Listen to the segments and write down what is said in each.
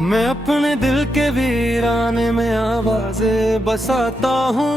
मैं अपने दिल के वीराने में आवाज़ें बसाता हूँ,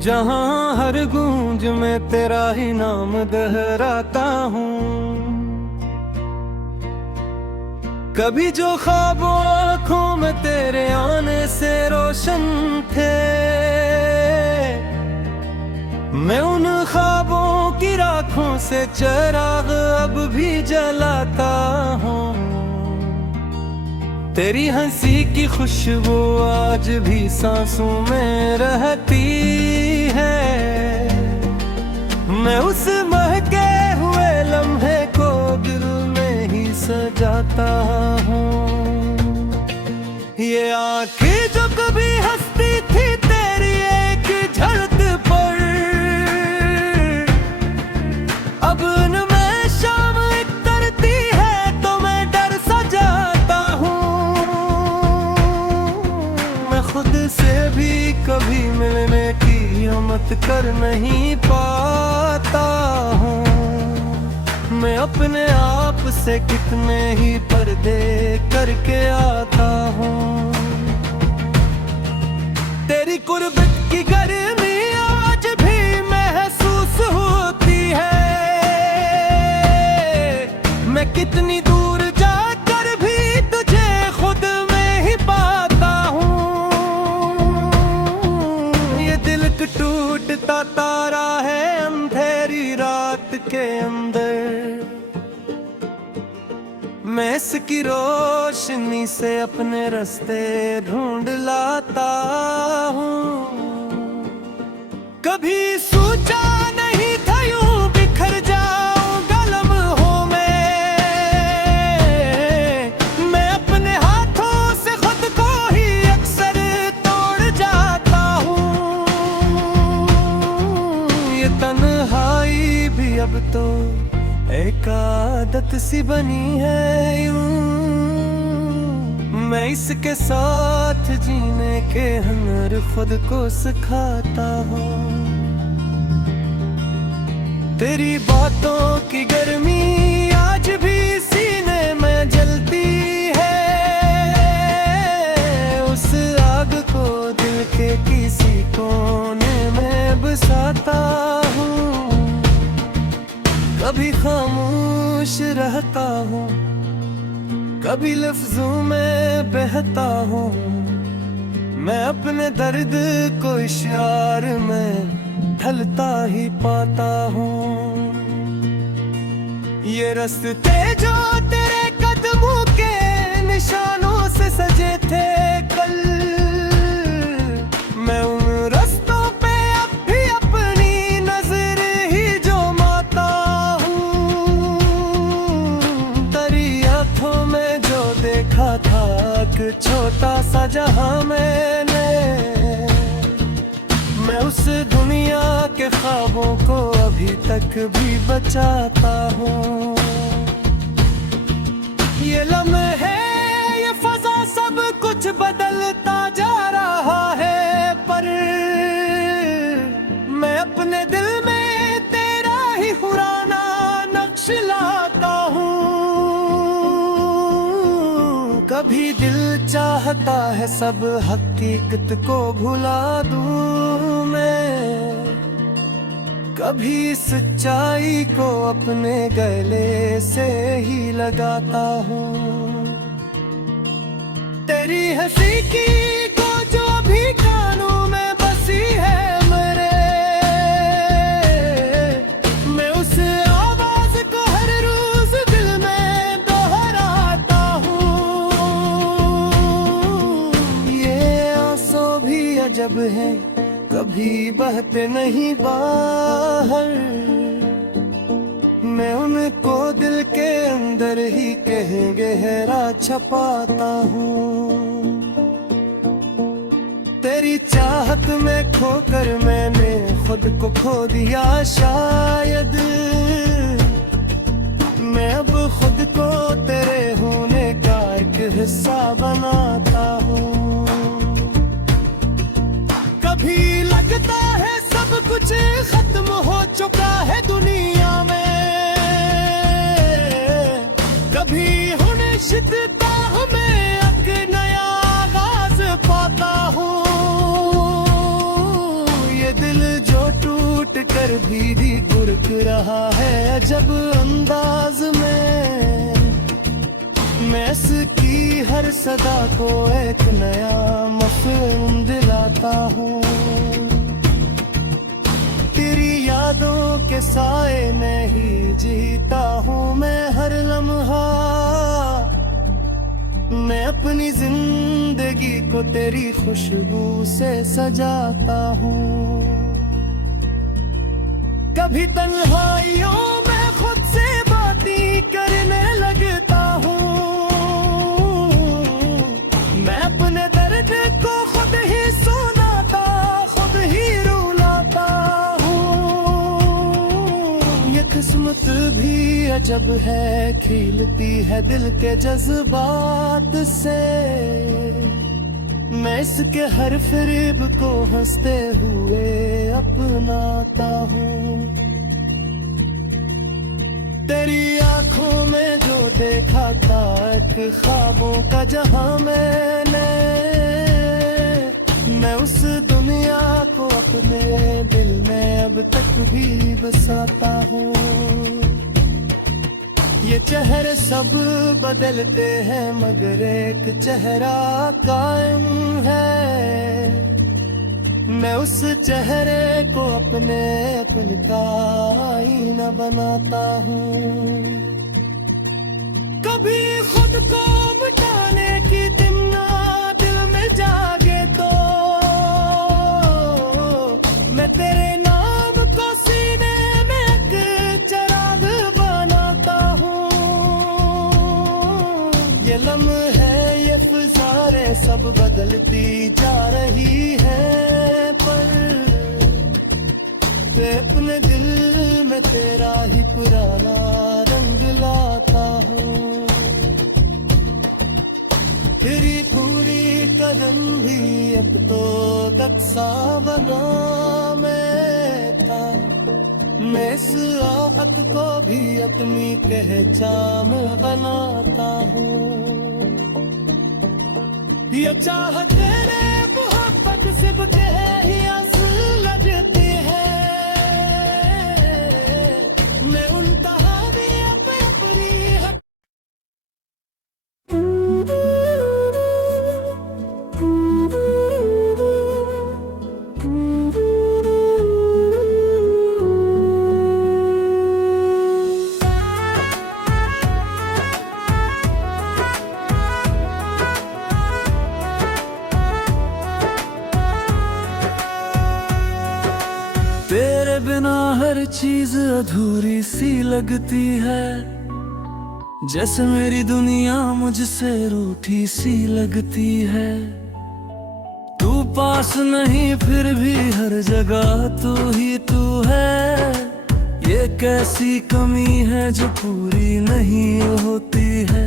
जहाँ हर गूंज में तेरा ही नाम दोहराता हूँ। कभी जो ख्वाबों आँखों में तेरे आने से रोशन थे, मैं उन ख्वाबों की राखों से चिराग अब भी जलाता हूँ। तेरी हंसी की खुशबू आज भी सांसों में रहती है, मैं उस महके हुए लम्हे को दिल में ही सजाता हूँ। ये आँखें जो कभी हंसती थी तेरी एक झलक पर, अब उनमें शाम उतरती है तो मैं डर सा जाता हूँ। मैं खुद से भी कभी मिलने की हिम्मत कर नहीं पाता हूँ, मैं अपने आप से कितने ही पर्दे करके आता हूँ। तेरी कुर्बत की गर्मी आज भी महसूस होती है, मैं कितनी दूर जाकर भी तुझे खुद में ही पाता हूँ। ये दिल टूटता तारा है अंधेरी रात के अंदर, मैं इसकी रोशनी से अपने रास्ते ढूंढ लाता हूँ। कभी सोचा नहीं था यूं बिखर जाऊंगा लम्हों में, मैं अपने हाथों से खुद को ही अक्सर तोड़ जाता हूँ। ये तन्हाई भी अब तो एक आदत सी बनी है यूं, मैं इसके साथ जीने के हुनर खुद को सिखाता हूँ। तेरी बातों की गर्मी आज भी सीने में जलती है, उस आग को दिल के किसी कोने में बसाता हूँ। कभी खामोश रहता हूँ, कभी लफ्जों में बहता हूँ, मैं अपने दर्द को इशार में ढलता ही पाता हूँ। ये रास्ते जो तेरे कदमों के निशानों से सजे थे कल, मैं उन रास्तों पे अब भी अपनी नजर ही जुमाता हूँ। तेरी आँखों में जो देखा था कि छोटा सा जहां मैंने, मैं उस दुनिया के ख्वाबों को अभी तक भी बचाता हूँ। ये लम्हे ये फजा सब कुछ बदलता जा रहा है, पर मैं अपने दिल में तेरा ही पुराना नक्श लाता हूँ। कभी दिल चाहता है सब हकीकत को भुला दूं मैं, कभी सच्चाई को अपने गले से ही लगाता हूँ। तेरी हंसी की को जो अभी कानों में बसी है मेरे, मैं उस आवाज को हर रोज दिल में दोहराता हूँ। ये आंसू भी अजब है, कभी बहते नहीं बाहर, मैं उनको दिल के अंदर ही कह गहरा छपाता हूँ। तेरी चाहत में खोकर मैंने खुद को खो दिया शायद, मैं अब खुद को तेरे होने का एक हिस्सा बनाता हूँ। कभी लगता है सब कुछ खत्म हो चुका है दुनिया में, कभी अजब अंदाज में मैं इसकी हर सदा को एक नया मफ़हूम दिलाता हूँ। तेरी यादों के साए में ही जीता हूँ मैं हर लम्हा। मैं अपनी जिंदगी को तेरी खुशबू से सजाता हूँ। कभी तन्हाइयों में खुद से बातें करने लगता हूँ। मैं अपने दर्द को खुद ही सुनाता, खुद ही रुलाता हूँ। ये किस्मत भी अजब है, खिलती है दिल के जज्बात से। मैं इसके हर फरेब को हंसते हुए अपनाता हूँ। तेरी आंखों में जो देखा था एक ख्वाबों का जहां मैं उस दुनिया को अपने दिल में अब तक भी बसाता हूँ। ये चेहरे सब बदलते हैं मगर एक चेहरा कायम है। मैं उस चेहरे को अपने का आईना बनाता हूँ। कभी खुद को मिटाने की तमन्ना दिल में जागे तो मैं तेरे नाम को सीने में एक चिराग बनाता हूँ। ये लम्हे ये फिजारे सब बदलती जा रही है, अपने दिल में तेरा ही पुराना रंग लाता हूँ। तेरी पूरी कदम भी अब तो दक्सा बना मैं था। मैं इस रात को भी अपनी पहचान बनाता हूँ। ये चाहत तेरे मोहब्बत सिर्फ के ही आंसू लगती है। मैं उन कहानियों पे अपनी तेरे बिना हर चीज अधूरी सी लगती है। जैसे मेरी दुनिया मुझसे रूठी सी लगती है। तू पास नहीं फिर भी हर जगह तू ही तू है। ये कैसी कमी है जो पूरी नहीं होती है।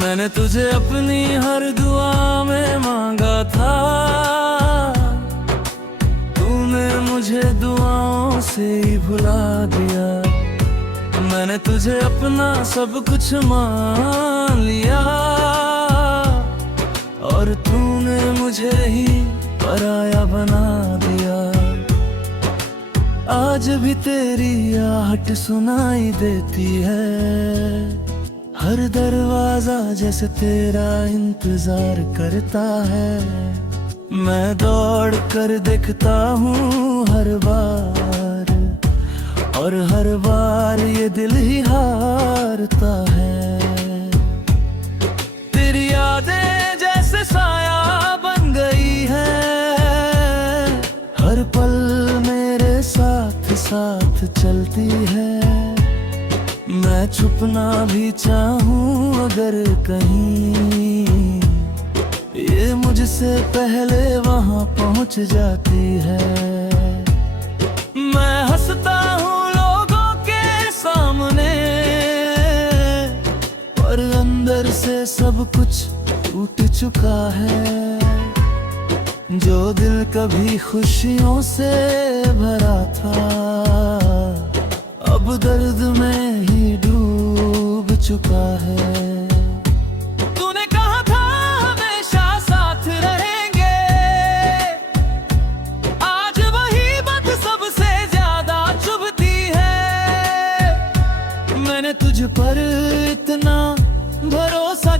मैंने तुझे अपनी हर दुआ में मांगा था। मुझे दुआओं से ही भुला दिया। मैंने तुझे अपना सब कुछ मान लिया और तूने मुझे ही पराया बना दिया। आज भी तेरी आहट सुनाई देती है। हर दरवाजा जैसे तेरा इंतजार करता है। मैं दौड़ कर देखता हूँ हर बार और हर बार ये दिल ही हारता है। तेरी यादें जैसे साया बन गई है। हर पल मेरे साथ साथ चलती है। मैं छुपना भी चाहूँ अगर कहीं, ये मुझसे पहले वहां पहुंच जाती है। मैं हंसता हूँ लोगों के सामने पर अंदर से सब कुछ टूट चुका है। जो दिल कभी खुशियों से भरा था अब दर्द में ही डूब चुका है।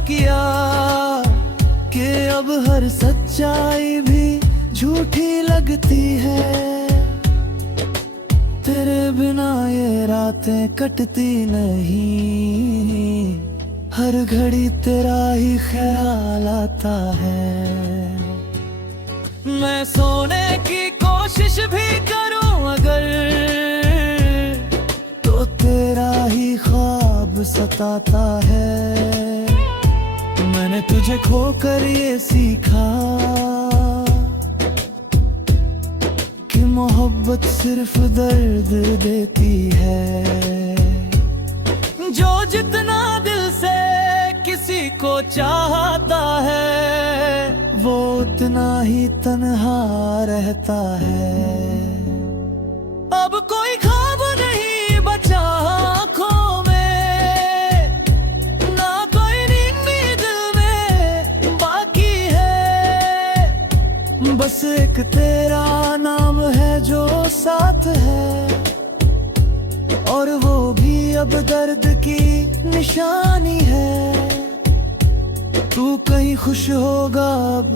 किया कि अब हर सच्चाई भी झूठी लगती है। तेरे बिना ये रातें कटती नहीं, हर घड़ी तेरा ही ख्याल आता है। मैं सोने की कोशिश भी करूं अगर, तो तेरा ही ख्वाब सताता है। मैंने तुझे खोकर ये सीखा कि मोहब्बत सिर्फ दर्द देती है। जो जितना दिल से किसी को चाहता है, वो उतना ही तन्हा रहता है। अब कोई ख्वाब नहीं बचा आँखों में, ना कोई नींद दिल में बाकी है। बस एक तेरा नाम है जो साथ है, और वो भी अब दर्द की निशानी है। तू कहीं खुश होगा अब,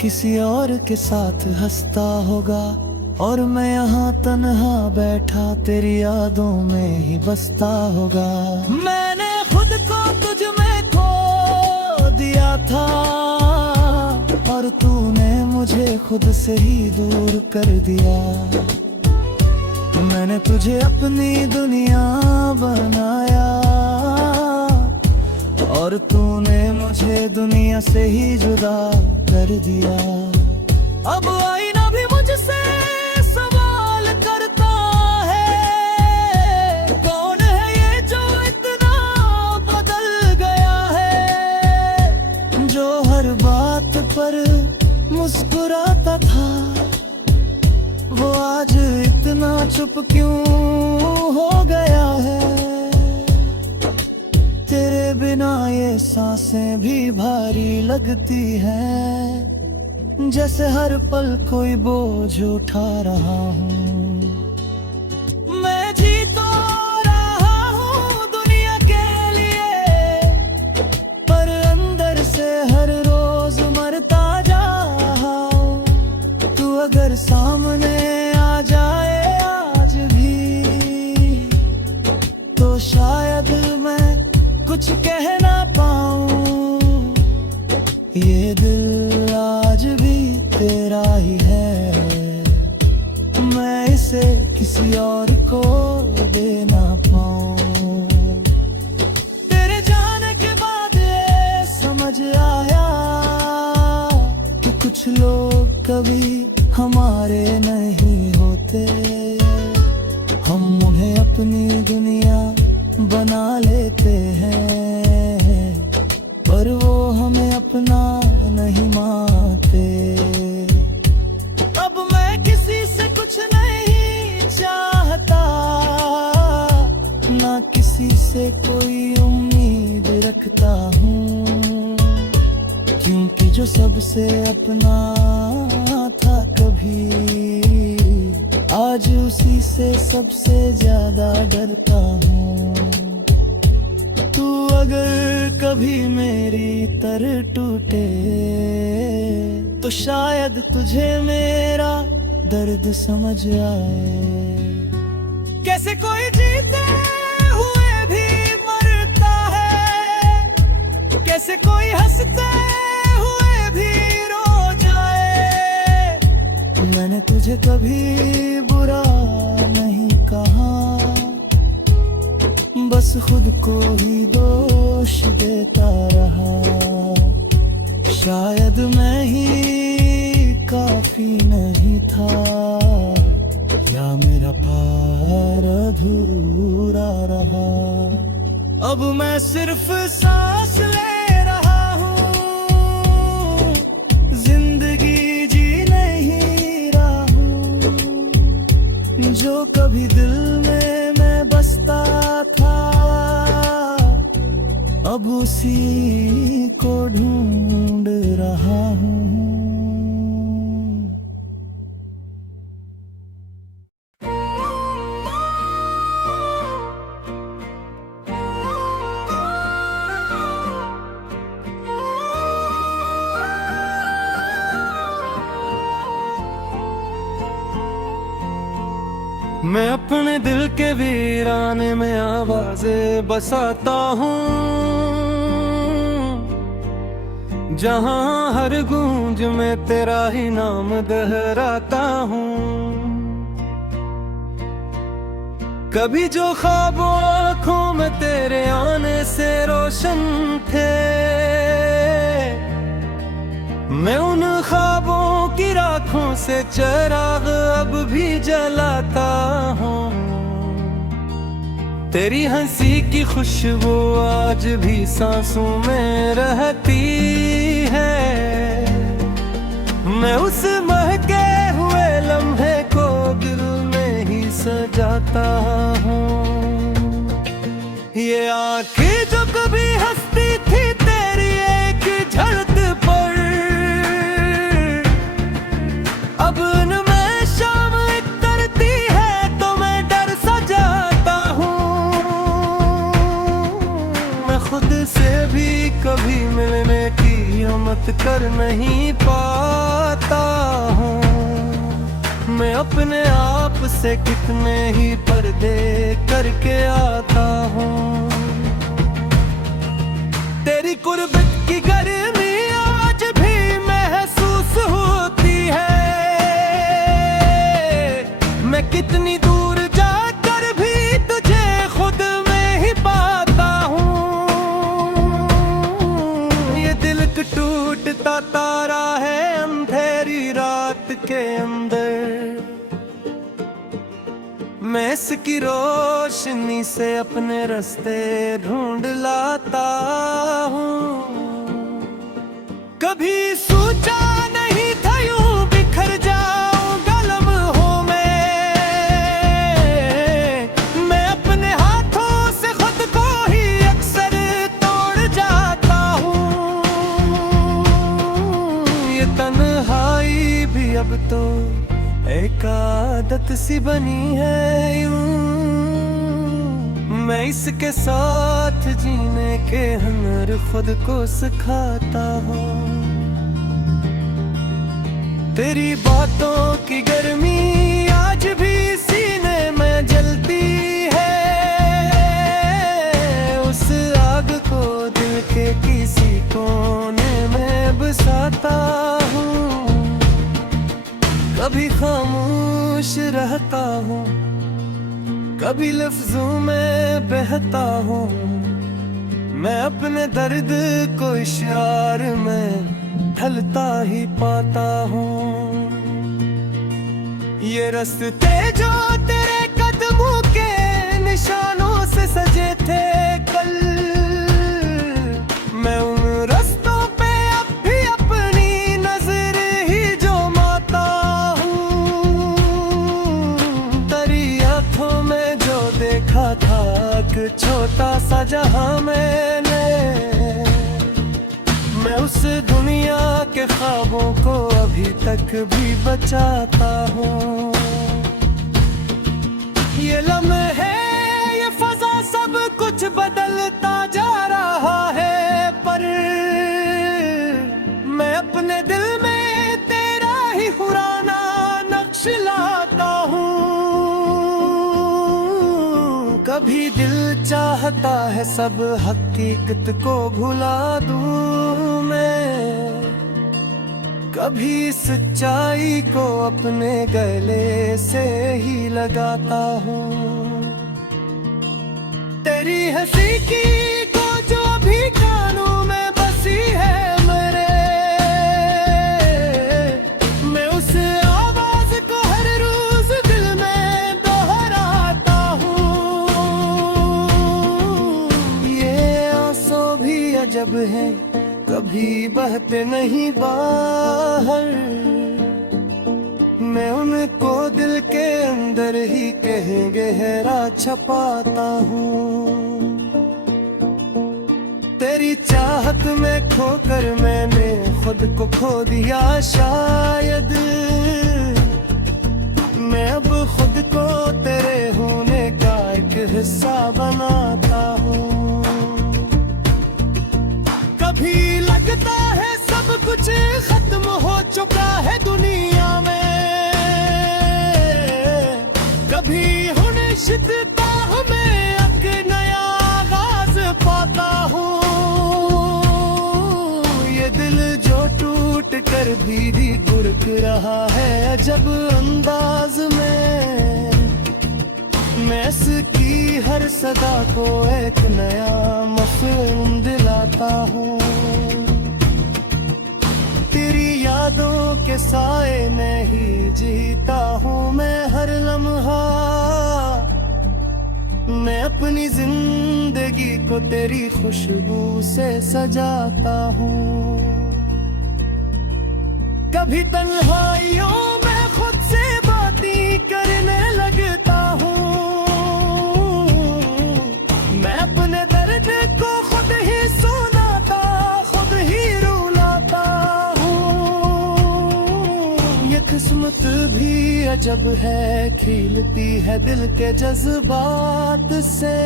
किसी और के साथ हंसता होगा, और मैं यहाँ तन्हा बैठा तेरी यादों में ही बसता होगा। मैंने खुद को तुझ में खो दिया था, और तूने मुझे खुद से ही दूर कर दिया। मैंने तुझे अपनी दुनिया बनाया, और तूने मुझे दुनिया से ही जुदा कर दिया। अब आईना भी मुझसे सवाल करता है, कौन है ये जो इतना बदल गया है। जो हर बात पर मुस्कुराता था, वो आज इतना चुप क्यों हो गया है। तेरे बिना ये सांसें भी भारी लगती हैं, जैसे हर पल कोई बोझ उठा रहा हूँ। मैं जी तो रहा हूँ दुनिया के लिए, पर अंदर से हर रोज मरता जा रहा हूँ। तू अगर सामने आ जाए आज भी, तो शायद मैं कुछ कह ना पाऊं। ये दिल आज भी तेरा ही है, मैं इसे किसी और को दे ना पाऊं। तेरे जाने के बाद ये समझ आया कि कुछ लोग कभी हमारे नहीं होते। हम उन्हें अपनी दुनिया बना लेते हैं, पर वो हमें अपना नहीं मानते। अब मैं किसी से कुछ नहीं चाहता, ना किसी से कोई उम्मीद रखता हूँ, क्योंकि जो सबसे अपना था कभी, आज उसी से सबसे ज्यादा डरता हूँ। तू अगर कभी मेरी तरह टूटे, तो शायद तुझे मेरा दर्द समझ आए। कैसे कोई जीते हुए भी मरता है, कैसे कोई हंसते हुए भी रो जाए। मैंने तुझे कभी बुरा नहीं कहा, बस खुद को ही दोष देता रहा। शायद मैं ही काफी नहीं था, या मेरा प्यार अधूरा रहा। अब मैं सिर्फ सांस ले रहा हूँ, जिंदगी जी नहीं रहा हूँ। जो कभी दिल में मैं बसता था, अब उसी को ढूंढ रहा हूँ। मैं अपने दिल के वीराने में आवाजें बसाता हूँ, जहाँ हर गूंज में तेरा ही नाम दोहराता हूँ। कभी जो ख्वाबों आँखों में तेरे आने से रोशन थे, मैं उन ख्वाबों की राखों से चिराग अब भी जलाता हूँ। तेरी हंसी की खुशबू आज भी सांसों में रहती है, मैं उस महके हुए लम्हे को दिल में ही सजाता हूँ। ये आँखें जो कभी हंसती थी तेरी एक झलक पर, अब उनमें शाम उतरती है तो मैं डर सा जाता हूँ। मैं खुद से भी कभी मिलने की हिम्मत कर नहीं पाता हूँ, मैं अपने आप से कितने ही पर्दे करके आता हूँ। तेरी कुर्बत की गर्मी आज भी महसूस होती है, मैं कितनी दूर जाकर भी तुझे खुद में ही पाता हूँ। ये दिल टूटता तारा है अंधेरी रात के अंदर, मैं इसकी रोशनी से अपने रास्ते ढूंढ लाता हूँ। कभी सोचा नहीं था यूं बिखर जाऊंगा लम्हों में, मैं अपने हाथों से खुद को ही अक्सर तोड़ जाता हूँ। ये तन्हाई भी अब तो एक आदत सी बनी है यूं, मैं इसके साथ जीने के हुनर खुद को सिखाता हूँ। तेरी बातों की गर्मी आज भी सीने में जलती है, उस आग को दिल के किसी कोने में बसाता हूँ। कभी खामोश रहता हूँ, कभी लफ्जों में बहता हूँ, मैं अपने दर्द को इशार में ढलता ही पाता हूँ। ये रास्ते जो तेरे कदमों के निशानों से सजे थे कल, मैं उन रास्तों पे अब भी अपनी नजर ही जुमाता हूँ। तेरी आँखों में जो देखा था एक छोटा सा जहां मैंने, मैं उस दुनिया के ख्वाबों को अभी तक भी बचाता हूँ। ये लम्हे ये फजा सब कुछ बदलता जा रहा है, पर मैं अपने दिल में तेरा ही पुराना नक्श लाता हूँ। कभी दिल चाहता है सब हकीकत को भुला दूं मैं, कभी सच्चाई को अपने गले से ही लगाता हूँ। तेरी हंसी की को जो भी कानों में बसी है मेरे, मैं उस आवाज को हर रोज दिल में दोहराता हूँ। ये आंसू भी अजब है, कभी बहते नहीं बाहर, मैं उनको दिल के अंदर ही कह गहरा छपाता हूँ। तेरी चाहत में खोकर मैंने खुद को खो दिया शायद, मैं अब खुद को तेरे होने का एक हिस्सा बनाता हूँ। कभी लगता है सब कुछ खत्म हो चुका है दुनिया में, कभी भी गुड़क रहा है अजब अंदाज में। मैं इसकी हर सदा को एक नया मफ़हूम दिलाता हूँ। तेरी यादों के साए में ही जीता हूँ मैं हर लम्हा। मैं अपनी जिंदगी को तेरी खुशबू से सजाता हूँ। कभी तन्हाइयों में खुद से बातें करने लगता हूँ। मैं अपने दर्द को खुद ही सुनाता, खुद ही रुलाता हूँ। ये किस्मत भी अजब है, खिलती है दिल के जज्बात से।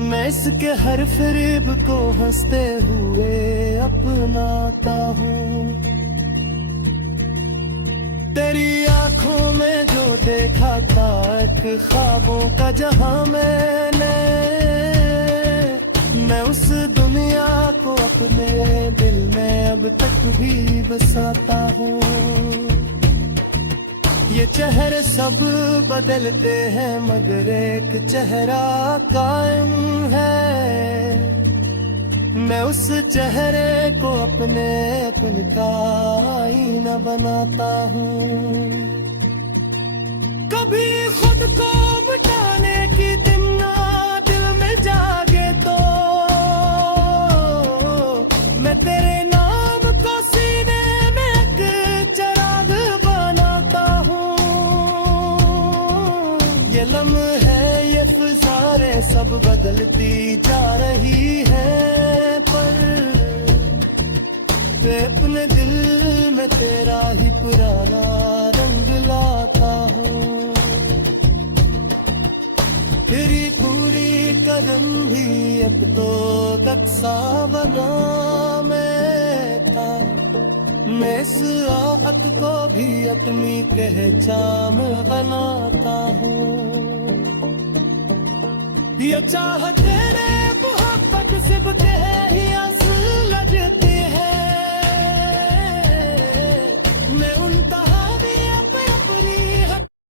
मैं इसके हर फरेब को हंसते हुए अपनाता हूँ। तेरी आंखों में जो देखा था एक ख्वाबों का जहां मैंने, मैं उस दुनिया को अपने दिल में अब तक भी बसाता हूँ। ये चेहरे सब बदलते हैं मगर एक चेहरा कायम है। मैं उस चेहरे को अपने अपन का आईना बनाता हूँ। कभी खुद को मिटाने की तमन्ना दिल में जागे तो मैं तेरे नाम को सीने में एक चिराग बनाता हूँ। ये लम्हे ये फिजारे सब बदलती जा रही है, पर मैं अपने दिल में तेरा ही पुराना रंग लाता हूँ। तेरी पूरी कदम भी अब तो दक्सा बना मैं था। मैं इस आत को भी अपनी पहचान बनाता हूँ। ये चाह तेरे मोहब्बत सिर्फ कह